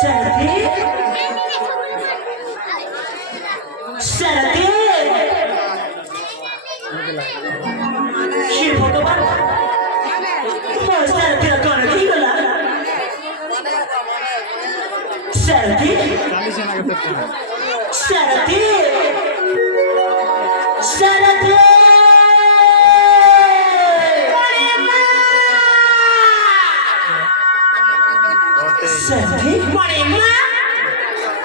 সারথি সারথি হে ভগবান মোর সারথির কোন কি গলা সারথি সারথি সারথি সারথি মানে মা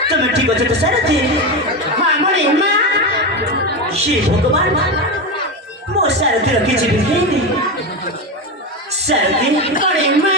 তুমি ঠিক আছো তো সারথি হ্যাঁ মানে মা হে ভগবান মোর সারথির কিছু বিঘ্নি সারথি মানে মা